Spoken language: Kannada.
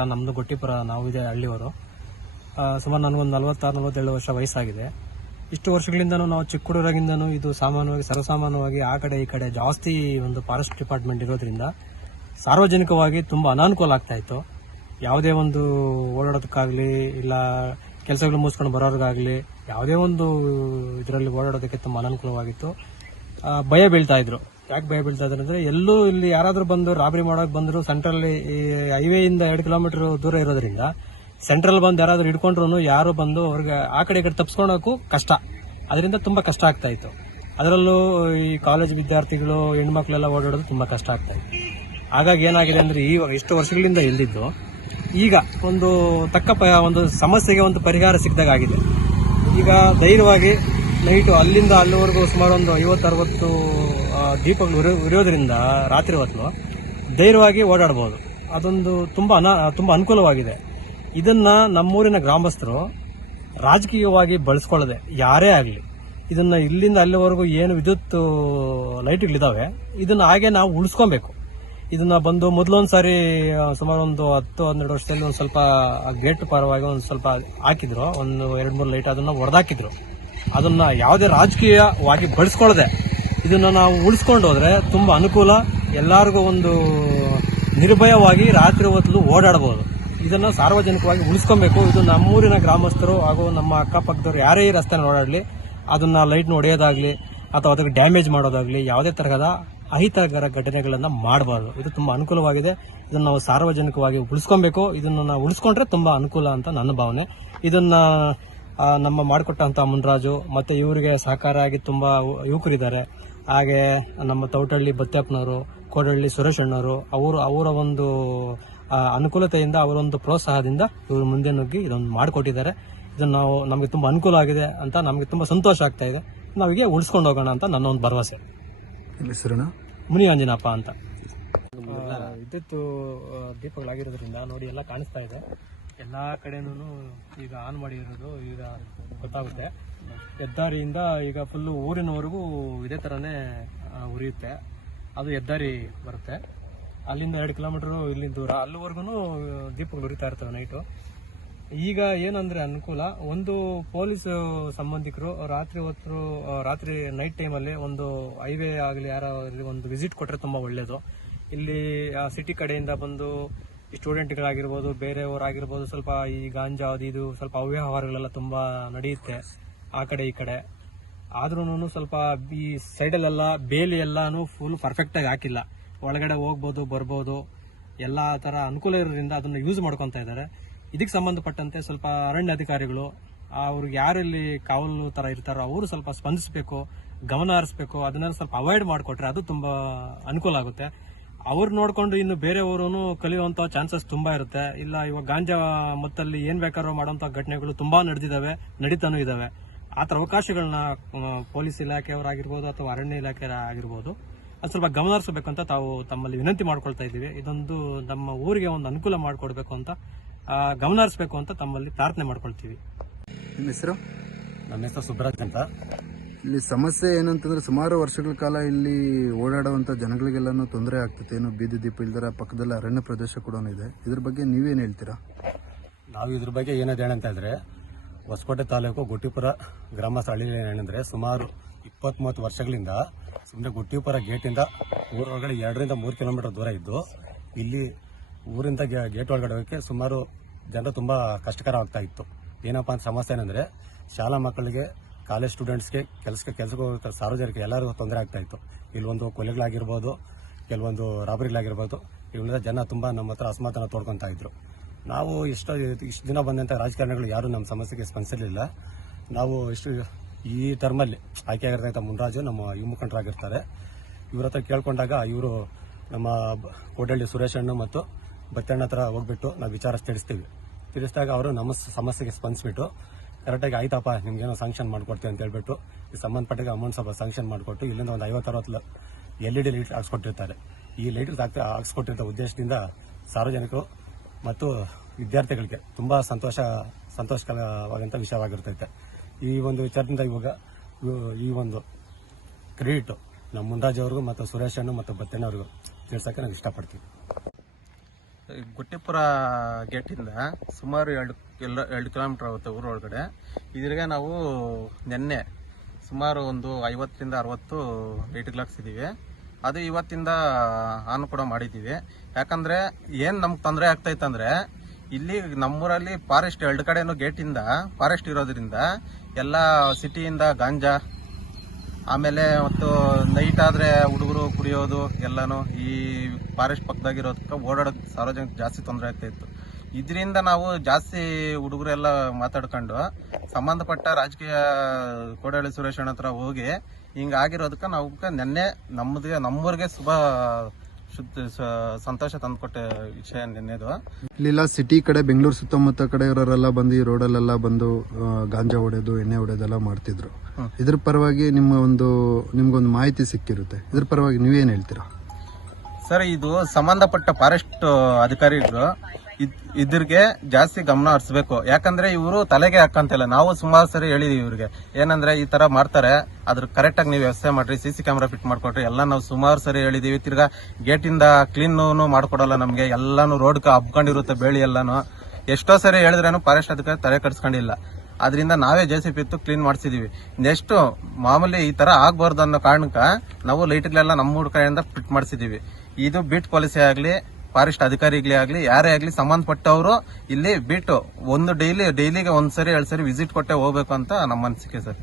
ನಮ್ಮದು ಗೊಟ್ಟಿಪುರ ನಾವು ಇದೆ ಹಳ್ಳಿಯವರು. ಸುಮಾರು ನನಗೊಂದು ನಲವತ್ತಾರು, ನಲವತ್ತೇಳು ವರ್ಷ ವಯಸ್ಸಾಗಿದೆ. ಇಷ್ಟು ವರ್ಷಗಳಿಂದನೂ ನಾವು ಚಿಕ್ಕ ಹುಡುಗರಾಗಿಂದನೂ ಇದು ಸಾಮಾನ್ಯವಾಗಿ, ಸರ್ವಸಾಮಾನ್ಯವಾಗಿ ಆ ಕಡೆ ಈ ಕಡೆ ಜಾಸ್ತಿ ಒಂದು ಫಾರೆಸ್ಟ್ ಡಿಪಾರ್ಟ್ಮೆಂಟ್ ಇರೋದ್ರಿಂದ ಸಾರ್ವಜನಿಕವಾಗಿ ತುಂಬ ಅನಾನುಕೂಲ ಆಗ್ತಾ ಇತ್ತು. ಯಾವುದೇ ಒಂದು ಓಡಾಡೋದಕ್ಕಾಗಲಿ, ಇಲ್ಲ ಕೆಲಸಗಳು ಮುಗಿಸ್ಕೊಂಡು ಬರೋರಿಗಾಗಲಿ, ಯಾವುದೇ ಒಂದು ಇದರಲ್ಲಿ ಓಡಾಡೋದಕ್ಕೆ ತುಂಬ ಅನಾನುಕೂಲವಾಗಿತ್ತು. ಭಯ ಬೀಳ್ತಾ ಇದ್ರು. ಯಾಕೆ ಭಯ ಬೀಳ್ತಾ ಇದ್ರೆ ಅಂದ್ರೆ ಎಲ್ಲೂ ಇಲ್ಲಿ ಯಾರಾದ್ರೂ ಬಂದು ರಾಬರಿ ಮಾಡೋಕೆ ಬಂದ್ರು ಸೆಂಟ್ರಲ್ ಈ ಹೈವೇಯಿಂದ ಎರಡು ಕಿಲೋಮೀಟರ್ ದೂರ ಇರೋದ್ರಿಂದ ಸೆಂಟ್ರಲ್ ಬಂದು ಯಾರಾದ್ರೂ ಹಿಡ್ಕೊಂಡ್ರು ಯಾರು ಬಂದು ಅವ್ರಿಗೆ ಆ ಕಡೆ ಈ ಕಡೆ ತಪ್ಸ್ಕೊಳಕ್ಕೂ ಕಷ್ಟ. ಅದರಿಂದ ತುಂಬಾ ಕಷ್ಟ ಆಗ್ತಾ ಇತ್ತು. ಅದರಲ್ಲೂ ಈ ಕಾಲೇಜ್ ವಿದ್ಯಾರ್ಥಿಗಳು, ಹೆಣ್ಮಕ್ಳೆಲ್ಲ ಓಡಾಡೋದು ತುಂಬಾ ಕಷ್ಟ ಆಗ್ತಾ ಇತ್ತು. ಹಾಗಾಗಿ ಏನಾಗಿದೆ ಅಂದ್ರೆ ಈ ಇಷ್ಟು ವರ್ಷಗಳಿಂದ ಎಲ್ಲಿದ್ದು ಈಗ ಒಂದು ತಕ್ಕ ಒಂದು ಸಮಸ್ಯೆಗೆ ಒಂದು ಪರಿಹಾರ ಸಿಕ್ಕಿದಾಗಿದೆ ಈಗ ಧೈರ್ಯವಾಗಿ, ನೈಟು ಅಲ್ಲಿಂದ ಅಲ್ಲಿವರೆಗೂ ಸುಮಾರು ಒಂದು ಐವತ್ತು, ಅರವತ್ತು ದೀಪಗಳು ಉರಿ ಉರಿಯೋದ್ರಿಂದ ರಾತ್ರಿ ಹೊತ್ತು ಧೈರ್ಯವಾಗಿ ಓಡಾಡ್ಬೋದು. ಅದೊಂದು ತುಂಬಾ ಅನಾ ತುಂಬಾ ಅನುಕೂಲವಾಗಿದೆ. ಇದನ್ನ ನಮ್ಮೂರಿನ ಗ್ರಾಮಸ್ಥರು ರಾಜಕೀಯವಾಗಿ ಬಳಸ್ಕೊಳ್ಳದೆ ಯಾರೇ ಆಗಲಿ, ಇದನ್ನ ಇಲ್ಲಿಂದ ಅಲ್ಲಿವರೆಗೂ ಏನು ವಿದ್ಯುತ್ ಲೈಟ್ಗಳಿದಾವೆ ಇದನ್ನ ಹಾಗೆ ನಾವು ಉಳಿಸ್ಕೊಬೇಕು. ಇದನ್ನ ಬಂದು ಮೊದಲೊಂದು ಸಾರಿ ಸುಮಾರು ಒಂದು ಹತ್ತು, ಹನ್ನೆರಡು ವರ್ಷದಲ್ಲಿ ಒಂದು ಸ್ವಲ್ಪ ಗೇಟ್ ಪರವಾಗಿ ಒಂದು ಸ್ವಲ್ಪ ಹಾಕಿದ್ರು. ಒಂದು ಎರಡು ಮೂರು ಲೈಟ್ ಅದನ್ನ ಹೊಡೆದಾಕಿದ್ರು ಅದನ್ನ ಯಾವುದೇ ರಾಜಕೀಯವಾಗಿ ಬಳಸ್ಕೊಳ್ಳದೆ ಇದನ್ನ ನಾವು ಉಳಿಸ್ಕೊಂಡು ಹೋದ್ರೆ ತುಂಬಾ ಅನುಕೂಲ, ಎಲ್ಲರಿಗೂ ಒಂದು ನಿರ್ಭಯವಾಗಿ ರಾತ್ರಿ ಹೊತ್ತು ಓಡಾಡಬಹುದು ಇದನ್ನ ಸಾರ್ವಜನಿಕವಾಗಿ ಉಳಿಸ್ಕೊಬೇಕು. ಇದು ನಮ್ಮೂರಿನ ಗ್ರಾಮಸ್ಥರು ಹಾಗೂ ನಮ್ಮ ಅಕ್ಕಪಕ್ಕದವ್ರು ಯಾರೇ ರಸ್ತೆನ ಓಡಾಡಲಿ, ಅದನ್ನ ಲೈಟ್ ಹೊಡೆಯೋದಾಗಲಿ ಅಥವಾ ಅದಕ್ಕೆ ಡ್ಯಾಮೇಜ್ ಮಾಡೋದಾಗ್ಲಿ, ಯಾವುದೇ ತರಹದ ಅಹಿತಕರ ಘಟನೆಗಳನ್ನು ಮಾಡಬಾರ್ದು. ಇದು ತುಂಬಾ ಅನುಕೂಲವಾಗಿದೆ. ಇದನ್ನ ನಾವು ಸಾರ್ವಜನಿಕವಾಗಿ ಉಳಿಸ್ಕೊಬೇಕು. ಇದನ್ನ ನಾವು ಉಳಿಸ್ಕೊಂಡ್ರೆ ತುಂಬಾ ಅನುಕೂಲ ಅಂತ ನನ್ನ ಭಾವನೆ. ಇದನ್ನ ನಮ್ಮ ಮಾಡಿಕೊಟ್ಟಂಥ ಮುನ್ರಾಜು ಮತ್ತೆ ಇವರಿಗೆ ಸಹಕಾರ ಆಗಿ ತುಂಬಾ ಯುವಕರಿದ್ದಾರೆ. ಹಾಗೆ ನಮ್ಮ ತೌಟಳ್ಳಿ ಬತ್ತಪ್ಪನವರು ಕೋಡಹಳ್ಳಿ ಸುರೇಶ್ ಅಣ್ಣವರು ಅವರು ಅವರ ಒಂದು ಅನುಕೂಲತೆಯಿಂದ ಅವರೊಂದು ಪ್ರೋತ್ಸಾಹದಿಂದ ಇವರು ಮುಂದೆ ನುಗ್ಗಿ ಇದೊಂದು ಮಾಡಿಕೊಟ್ಟಿದ್ದಾರೆ. ಇದನ್ನು ನಾವು ನಮಗೆ ತುಂಬ ಅನುಕೂಲ ಆಗಿದೆ ಅಂತ ನಮಗೆ ತುಂಬ ಸಂತೋಷ ಆಗ್ತಾ ಇದೆ. ನಾವಿಗೆ ಉಳಿಸ್ಕೊಂಡು ಹೋಗೋಣ ಅಂತ ನನ್ನ ಒಂದು ಭರವಸೆ. ಮುನಿ ಅಂಜನಪ್ಪ ಅಂತ. ವಿದ್ಯುತ್ ದೀಪಗಳಾಗಿರೋದ್ರಿಂದ ನೋಡಿ ಎಲ್ಲ ಕಾಣಿಸ್ತಾ ಇದೆ. ಎಲ್ಲ ಕಡೆನೂ ಈಗ ಆನ್ ಮಾಡಿರೋದು ಈಗ ಗೊತ್ತಾಗುತ್ತೆ. ಹೆದ್ದಾರಿಯಿಂದ ಈಗ ಫುಲ್ಲು ಊರಿನವರೆಗೂ ಇದೇ ತರನೇ ಉರಿಯುತ್ತೆ. ಅದು ಹೆದ್ದಾರಿ ಬರುತ್ತೆ. ಅಲ್ಲಿಂದ ಎರಡು ಕಿಲೋಮೀಟರ್ ಇಲ್ಲಿ ದೂರ. ಅಲ್ಲಿವರೆಗೂ ದೀಪಗಳು ಉರಿತಾ ಇರ್ತವೆ ನೈಟು ಈಗ ಏನಂದ್ರೆ ಅನುಕೂಲ, ಒಂದು ಪೊಲೀಸ್ ಸಂಬಂಧಿಕರು ರಾತ್ರಿ ಹೊತ್ತು ರಾತ್ರಿ ನೈಟ್ ಟೈಮಲ್ಲಿ ಒಂದು ಹೈವೇ ಆಗಲಿ ಯಾರಾಗಲಿ ಒಂದು ವಿಸಿಟ್ ಕೊಟ್ಟರೆ ತುಂಬಾ ಒಳ್ಳೇದು. ಇಲ್ಲಿ ಸಿಟಿ ಕಡೆಯಿಂದ ಬಂದು ಸ್ಟೂಡೆಂಟ್ಗಳಾಗಿರ್ಬೋದು ಬೇರೆಯವರಾಗಿರ್ಬೋದು, ಸ್ವಲ್ಪ ಈ ಗಾಂಜಾ ಅದು ಇದು, ಸ್ವಲ್ಪ ಅವ್ಯವಹಾರಗಳೆಲ್ಲ ತುಂಬಾ ನಡೆಯುತ್ತೆ. ಆ ಕಡೆ ಈ ಕಡೆ. ಆದ್ರೂ ಸ್ವಲ್ಪ ಈ ಸೈಡಲ್ಲೆಲ್ಲ ಬೇಲಿ ಎಲ್ಲಾನು ಫುಲ್ ಪರ್ಫೆಕ್ಟ್ ಆಗಿ ಹಾಕಿಲ್ಲ. ಒಳಗಡೆ ಹೋಗ್ಬೋದು, ಬರ್ಬೋದು, ಎಲ್ಲಾ ತರ ಅನುಕೂಲ ಇರೋದ್ರಿಂದ ಅದನ್ನ ಯೂಸ್ ಮಾಡ್ಕೊತ ಇದ್ದಾರೆ ಇದಕ್ಕೆ ಸಂಬಂಧಪಟ್ಟಂತೆ ಸ್ವಲ್ಪ ಅರಣ್ಯ ಅಧಿಕಾರಿಗಳು ಅವ್ರಿಗೆ ಯಾರಲ್ಲಿ ಕಾವಲು ತರ ಇರ್ತಾರೋ ಅವರು ಸ್ವಲ್ಪ ಸ್ಪಂದಿಸಬೇಕು, ಗಮನ ಹರಿಸ್ಬೇಕು ಅದನ್ನ ಸ್ವಲ್ಪ ಅವಾಯ್ಡ್ ಮಾಡಿಕೊಟ್ರೆ ಅದು ತುಂಬಾ ಅನುಕೂಲ ಆಗುತ್ತೆ. ಅವ್ರು ನೋಡಿಕೊಂಡು ಇನ್ನು ಬೇರೆಯವರು ಕಲಿಯುವಂತ ಚಾನ್ಸಸ್ ತುಂಬಾ ಇರುತ್ತೆ. ಇಲ್ಲ ಇವಾಗ ಗಾಂಜಾ ಮತ್ತಲ್ಲಿ ಏನ್ ಬೇಕಾದ್ರೂ ಮಾಡುವಂತ ಘಟನೆಗಳು ತುಂಬಾ ನಡೆದಿದ್ದಾವೆ ನಡೀತಾನೂ ಇದಾವೆ. ಆ ಥರ ಅವಕಾಶಗಳನ್ನ ಪೊಲೀಸ್ ಇಲಾಖೆಯವರಾಗಿರ್ಬೋದು ಅಥವಾ ಅರಣ್ಯ ಇಲಾಖೆ ಆಗಿರ್ಬೋದು ಅದು ಸ್ವಲ್ಪ ಗಮನ ಅಂತ ತಾವು ತಮ್ಮಲ್ಲಿ ವಿನಂತಿ ಮಾಡ್ಕೊಳ್ತಾ ಇದ್ದೀವಿ. ಇದೊಂದು ನಮ್ಮ ಊರಿಗೆ ಒಂದು ಅನುಕೂಲ ಮಾಡಿಕೊಡ್ಬೇಕು ಅಂತ ಗಮನಹರಿಸಬೇಕು ಗಮನ ಹರಿಸಬೇಕು ಅಂತ ತಮ್ಮಲ್ಲಿ ಪ್ರಾರ್ಥನೆ ಮಾಡ್ಕೊಳ್ತೀವಿ. ನಿಮ್ಮ ಹೆಸರು? ನನ್ನ ಹೆಸರು ಸುಬ್ರಾಜ್ ಅಂತ. ಇಲ್ಲಿ ಸಮಸ್ಯೆ ಏನಂತಂದ್ರೆ ಸುಮಾರು ವರ್ಷಗಳ ಕಾಲ ಇಲ್ಲಿ ಓಡಾಡುವಂತ ಜನಗಳಿಗೆಲ್ಲನೂ ತೊಂದರೆ ಆಗ್ತದೆ ಏನು ಬೀದಿ ದೀಪ ಇಲ್ದರ ಪಕ್ಕದಲ್ಲಿ ಅರಣ್ಯ ಪ್ರದೇಶ ಕೂಡ ಇದೆ. ಇದ್ರ ಬಗ್ಗೆ ನೀವೇನು ಹೇಳ್ತೀರಾ? ನಾವು ಇದ್ರ ಬಗ್ಗೆ ಏನದು ಹೇಳಿದ್ರೆ ಹೊಸಕೋಟೆ ತಾಲೂಕು ಗುಟ್ಟಿಪುರ ಗ್ರಾಮ ಸ್ಥಳೀಯ ಏನಂದ್ರೆ ಸುಮಾರು ಇಪ್ಪತ್ತ್ ಮೂವತ್ತು ವರ್ಷಗಳಿಂದ ಸುಮ್ಮನೆ ಗುಟ್ಟಿಪುರ ಗೇಟಿಂದ ಊರೊಳಗಡೆ ಎರಡರಿಂದ ಮೂರು ಕಿಲೋಮೀಟರ್ ದೂರ ಇದ್ದು, ಇಲ್ಲಿ ಊರಿಂದ ಗೇಟ್ ಒಳಗಡೆ ಹೋಗಕ್ಕೆ ಸುಮಾರು ಜನರು ತುಂಬಾ ಕಷ್ಟಕರ ಆಗ್ತಾ ಇತ್ತು. ಏನಪ್ಪ ಅಂತ ಸಮಸ್ಯೆ ಏನಂದ್ರೆ, ಶಾಲಾ ಮಕ್ಕಳಿಗೆ, ಕಾಲೇಜ್ ಸ್ಟೂಡೆಂಟ್ಸ್ಗೆ, ಕೆಲಸಕ್ಕೆ ಕೆಲಸಕ್ಕೆ ಹೋಗುತ್ತೆ ಸಾರ್ವಜನಿಕ ಎಲ್ಲರಿಗೂ ತೊಂದರೆ ಆಗ್ತಾ ಇತ್ತು. ಇಲ್ಲೊಂದು ಕೊಲೆಗಳಾಗಿರ್ಬೋದು, ಕೆಲವೊಂದು ರಾಬರಿಗಳಾಗಿರ್ಬೋದು ಇವರಿಂದ ಜನ ತುಂಬಾ ನಮ್ಮ ಹತ್ರ ಅಸಮಾಧಾನ ತೋಡ್ಕೊಂತ ಇದ್ರು. ನಾವು ಇಷ್ಟು ಇಷ್ಟು ದಿನ ಬಂದಂಥ ರಾಜಕಾರಣಿಗಳು ಯಾರು ನಮ್ಮ ಸಮಸ್ಯೆಗೆ ಸ್ಪಂದಿಸಲಿಲ್ಲ. ನಾವು ಇಷ್ಟು ಈ ಟರ್ಮಲ್ಲಿ ಆಯ್ಕೆ ಆಗಿರ್ತಕ್ಕಂಥ ಮುನ್ರಾಜು ನಮ್ಮ ಯುವ ಮುಖಂಡರಾಗಿರ್ತಾರೆ. ಇವ್ರ ಹತ್ರ ಕೇಳ್ಕೊಂಡಾಗ ಇವರು ನಮ್ಮ ಕೋಡಳ್ಳಿ ಸುರೇಶ್ ಅಣ್ಣ ಮತ್ತು ಬತ್ತಣ್ಣ ಹತ್ರ ಹೋಗ್ಬಿಟ್ಟು ನಾವು ವಿಚಾರ ತಿಳಿಸ್ತೀವಿ. ತಿಳಿಸಿದಾಗ ಅವರು ನಮ್ಮ ಸಮಸ್ಯೆಗೆ ಸ್ಪಂದಿಸ್ಬಿಟ್ಟು ಕರೆಕ್ಟಾಗಿ ಆಯ್ತಪ್ಪ, ನಿಮ್ಗೇನೋ ಸಾಂಕ್ಷನ್ ಮಾಡ್ಕೊಡ್ತೀವಿ ಅಂತ ಹೇಳ್ಬಿಟ್ಟು, ಈ ಸಂಬಂಧಪಟ್ಟಾಗ ಅಮೌಂಟ್ ಸ್ವಲ್ಪ ಸಾಂಕ್ಷನ್ ಮಾಡಿಕೊಟ್ಟು, ಇಲ್ಲಿಂದ ಒಂದು ಐವತ್ತು ಅರವತ್ತು ಎಲ್ ಇ ಡಿ ಲೈಟ್ ಹಾಕ್ಸ್ಕೊಟ್ಟಿರ್ತಾರೆ. ಈ ಲೈಟ್ ಹಾಕ್ಸ್ಕೊಟ್ಟಿರೋ ಉದ್ದೇಶದಿಂದ ಸಾರ್ವಜನಿಕರು ಮತ್ತು ವಿದ್ಯಾರ್ಥಿಗಳಿಗೆ ತುಂಬ ಸಂತೋಷ ಸಂತೋಷಕರವಾದಂಥ ವಿಷಯವಾಗಿರ್ತೈತೆ. ಈ ಒಂದು ವಿಚಾರದಿಂದ ಇವಾಗ, ಈ ಒಂದು ಕ್ರೆಡಿಟು ನಮ್ಮ ಮುಂದಾಜ್ ಅವ್ರಿಗೂ ಮತ್ತು ಸುರೇಶ್ ಅಣ್ಣ ಮತ್ತು ಬತ್ತಣ್ಣ ಅವ್ರಿಗೂ ತಿಳ್ಸಕ್ಕೆ ನಾನು ಇಷ್ಟಪಡ್ತೀನಿ. ಗುಟ್ಟಿಪುರ ಗೇಟಿಂದ ಸುಮಾರು ಎರಡು ಎಲ್ಲ ಎರಡು ಕಿಲೋಮೀಟರ್ ಆಗುತ್ತೆ ಊರೊಳಗಡೆ. ಇದ್ರಿಗೆ ನಾವು ನಿನ್ನೆ ಸುಮಾರು ಒಂದು ಐವತ್ತರಿಂದ ಅರವತ್ತು ಲೈಟ್ಗಳು ಹಾಕ್ಸಿದ್ದೀವಿ ಅದು ಇವತ್ತಿಂದ ಆನ್ ಕೂಡ ಮಾಡಿದ್ದೀವಿ. ಯಾಕಂದ್ರೆ ಏನು ನಮ್ಗೆ ತೊಂದರೆ ಆಗ್ತೈತಂದ್ರೆ ಇಲ್ಲಿ ನಮ್ಮೂರಲ್ಲಿ ಫಾರೆಸ್ಟ್ ಎರಡು ಕಡೆನೂ ಗೇಟಿಂದ ಫಾರೆಸ್ಟ್ ಇರೋದ್ರಿಂದ ಎಲ್ಲ ಸಿಟಿಯಿಂದ ಗಾಂಜಾ, ಆಮೇಲೆ ಮತ್ತು ನೈಟ್ ಆದ್ರೆ ಹುಡುಗರು ಕುಡಿಯೋದು ಎಲ್ಲನೂ ಈ ಫಾರೆಸ್ಟ್ ಪಕ್ಕದಾಗಿರೋದಕ್ಕೆ ಓಡಾಡೋದು ಸಾರ್ವಜನಿಕ ಜಾಸ್ತಿ ತೊಂದರೆ ಆಗ್ತಾ ಇತ್ತು. ಇದರಿಂದ ನಾವು ಜಾಸ್ತಿ ಹುಡುಗರೆಲ್ಲ ಮಾತಾಡ್ಕೊಂಡು ಸಂಬಂಧಪಟ್ಟ ರಾಜಕೀಯ ಕೋಡಳ್ಳಿ ಸುರೇಶ್ ಅಣ್ಣ ಹತ್ರ ಹೋಗಿ ಹಿಂಗಾಗಿರೋದಕ್ಕೆ ನಾವು ನಿನ್ನೆ ನಮ್ಮದೇ ನಮ್ಮೂರಿಗೆ ಶುಭ ಸಂತೋಷ ತಂದುಕೊಟ್ಟ ವಿಷಯ ನಿನ್ನೆದು. ಇಲ್ಲಿಲ್ಲ ಸಿಟಿ ಕಡೆ ಬೆಂಗಳೂರು ಸುತ್ತಮುತ್ತ ಕಡೆ ಇರೋರೆಲ್ಲ ಬಂದು ಈ ರೋಡಲ್ಲೆಲ್ಲ ಬಂದು ಗಾಂಜಾ ಹೊಡೆದು ಎಣ್ಣೆ ಹೊಡೆಯೋದೆಲ್ಲ ಮಾಡ್ತಿದ್ರು. ಇದ್ರ ಪರವಾಗಿ ನಿಮ್ಮ ಒಂದು ನಿಮ್ಗೊಂದು ಮಾಹಿತಿ ಸಿಕ್ಕಿರುತ್ತೆ. ಇದ್ರ ಪರವಾಗಿ ನೀವೇನು ಹೇಳ್ತೀರಾ? ಸರ್, ಇದು ಸಂಬಂಧಪಟ್ಟ ಫಾರೆಸ್ಟ್ ಅಧಿಕಾರಿಗಳು ಇದ್- ಇದ್ರಿಗೆ ಜಾಸ್ತಿ ಗಮನ ಹರಿಸಬೇಕು. ಯಾಕಂದ್ರೆ ಇವರು ತಲೆಗೆ ಹಾಕಂತಿಲ್ಲ. ನಾವು ಸುಮಾರು ಸರಿ ಹೇಳಿದೀವಿ ಇವ್ರಿಗೆ. ಏನಂದ್ರೆ ಈ ತರ ಮಾಡ್ತಾರೆ. ಅದ್ರ ಕರೆಕ್ಟ್ ಆಗಿ ನೀವು ವ್ಯವಸ್ಥೆ ಮಾಡ್ರಿ. ಸಿ ಸಿ ಕ್ಯಾಮ್ರಾ ಫಿಟ್ ಮಾಡ್ಕೊಟ್ರಿ. ಎಲ್ಲ ನಾವು ಸುಮಾರು ಸರಿ ಹೇಳಿದೀವಿ. ತಿರ್ಗಾ ಗೇಟಿಂದ ಕ್ಲೀನ್ ಮಾಡ್ಕೊಡಲ್ಲ ನಮ್ಗೆ. ಎಲ್ಲಾನು ರೋಡ್ ಹಬ್ಕೊಂಡಿರುತ್ತೆ ಬೇಳಿ ಎಲ್ಲಾನು. ಎಷ್ಟೋ ಸರಿ ಹೇಳಿದ್ರೇನು ಫಾರೆಸ್ಟ್ ಅಧಿಕಾರಿ ತಲೆ ಕಟ್ಸ್ಕೊಂಡಿಲ್ಲ ಅದರಿಂದ ನಾವೇ ಜೆ ಸಿ ಪಿ ಇತ್ತು ಕ್ಲೀನ್ ಮಾಡಿಸಿದೀವಿ. ನೆಕ್ಸ್ಟ್ ಮಾಮೂಲಿ ಈ ತರ ಆಗ್ಬಾರ್ದು ಅನ್ನೋ ಕಾರಣಕ್ಕೆ ನಾವು ಲೈಟ್ಗಳೆಲ್ಲ ನಮ್ಮ ಕಡೆಯಿಂದ ಫಿಟ್ ಮಾಡಿಸಿದೀವಿ. ಇದು ಬಿಟ್ ಪಾಲಿಸಿ ಆಗಲಿ, ಫಾರೆಸ್ಟ್ ಅಧಿಕಾರಿಗಳೇ ಆಗಲಿ, ಯಾರೇ ಆಗಲಿ ಸಂಬಂಧಪಟ್ಟವರು ಇಲ್ಲಿ ಬಿಟ್ಟು ಒಂದು ಡೈಲಿ, ಡೈಲಿಗೆ ಒಂದ್ಸರಿ ಎರಡು ಸರಿ ವಿಸಿಟ್ ಕೊಟ್ಟೆ ಹೋಗ್ಬೇಕು ಅಂತ ನಮ್ಮ ಅನಿಸಿಕೆ ಸರ್.